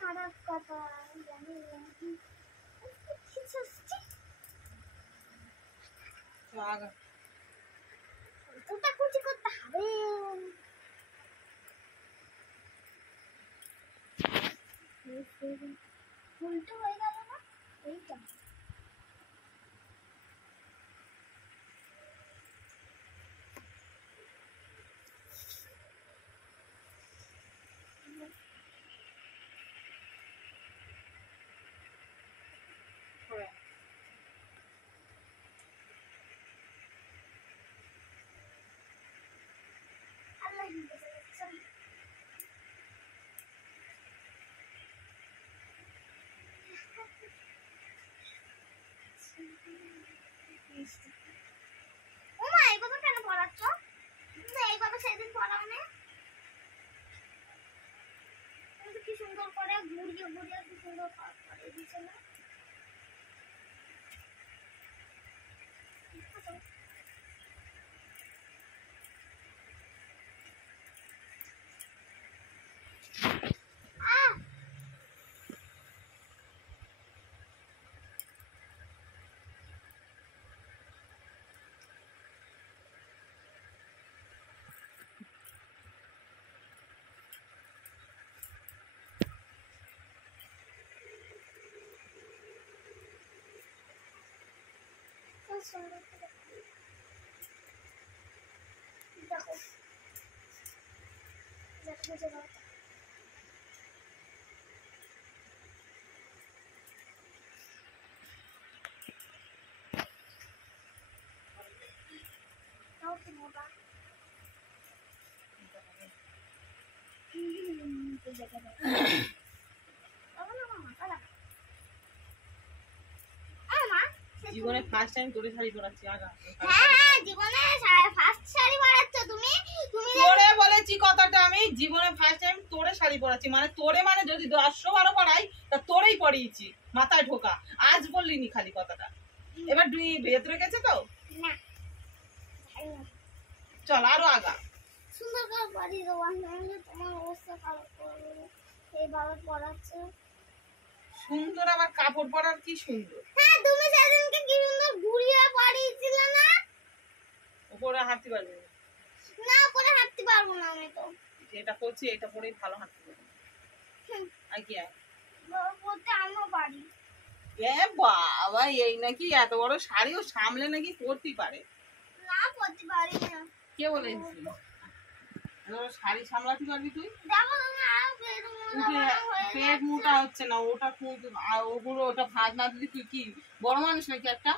খারাপ কথা জানি ওটা কুচি করতে হবে। উল্টো হয়ে গেল না এইটা। ওমা এইভাবে কেন পড়াচ্ছ? এইভাবে সেদিন পড়াও না। কি সুন্দর করে ঘুরিয়ে ঘুরিয়ে কি সুন্দর করে দিচ্ছে না। দেখো দেখো জীবনে ফার্স্ট টাইম তোরে শাড়ি পরাচ্ছি। আগা হ্যাঁ জীবনে ফার্স্ট শাড়ি পরাচ্ছ তুমি। তুমি তোরে বলেছি কথাটা, আমি জীবনে ফার্স্ট টাইম তোরে শাড়ি পরাচ্ছি। মানে তোরে মানে যদি 10-12 পরাই তা তোরেই পরিয়েছি, মাথায় ঢোকা। আজ বললিনি খালি কথাটা। এবার তুই ভেতরে গেছে তো না চল আরো আগা। সুন্দর করে পরিয়ে দেবো, নাহলে তোমার অবস্থা খারাপ করবে। এইভাবে পরাচ্ছে সুন্দর, আবার কাপড় পরার কি সুন্দর। হ্যাঁ তুমি সেদিনকে কি সুন্দর ঘুরিয়ে পরিয়েছিলে না। উপরে হাঁটতে পারবি না, উপরে হাঁটতে পারবো না আমি তো। যেটা করছি এটা পরেই ভালো হাঁটতে পারবি। আর কি বলতে আমিও পারি। এ বাবা, এই নাকি এত বড় শাড়িও সামলে নাকি পরতে পারে? না পরতে পারি না। কে বলেছিল শাড়ি সামলাতে পারবি তুই? দেখো তুমি আর পেট মোটা হচ্ছে না, ওটা ওগুলো ওটা ভাত না দিলি তুই কি বড় মানুষ নাকি একটা?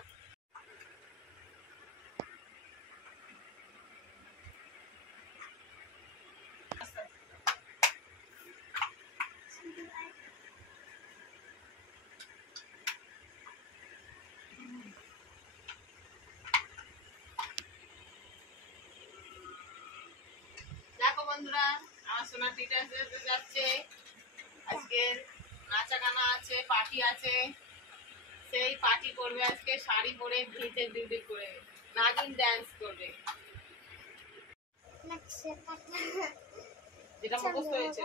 দেখো বন্ধুরা, আমার সোনা টিচার যাচ্ছে। আজকে নাচা গানা আছে, পার্টি আছে। সেই পার্টি করবে আজকে, শাড়ি পরে ভিজে ডিউটি করে নাগিন ডান্স করবে। যেটা মুখস্থ হয়েছে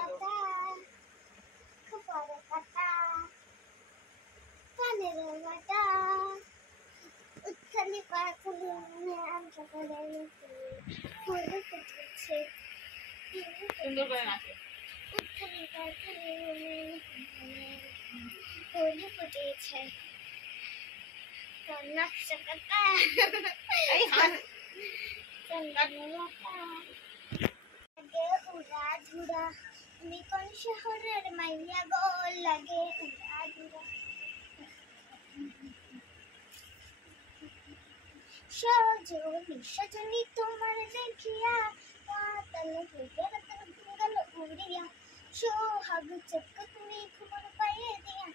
সুন্দর করে নাচে। ফুটেছে উড়া ধুরা তুমি কোন শহরের মাইয়া গো লাগে উড়া ধুরা। সজনী সজনী তোমার দেখিয়া পাতাল হইতে রাতের ঘুম গেল উড়িয়া সোহাগ চক্র তুমি ঘুমর পাইয়ে দিয়া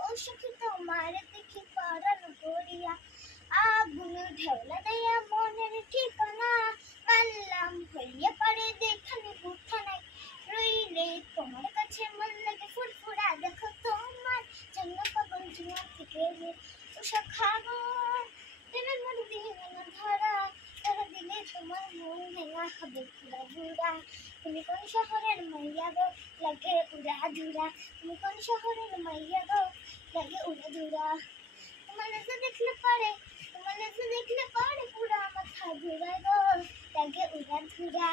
ও সখী তোমার দেখি পরাণ করিয়া আগুন ঢেউলা দেয়া মনের ঠিকানা মানলাম হইয়া পারে দেখানে বুথা নাই রইলে তোমার কাছে মন লাগে ফুরফুরা দেখো তোমার জন্য পাগল জুয়া থেকে উষা খাবো প্রেমের মন দিয়ে না ধরা ধরা দিলে তোমার মন ভেঙা হবে পুরা বুড়া তুমি কোন শহরের মাইয়া গো লাগে উড়া ধুরা তুমি কোন শহরের মাইয়া গো লাগে উড়া ধুরা তোমার নাচে দেখলে পারে পুরা মাথা ঘুরা গো লাগে উড়া ধুরা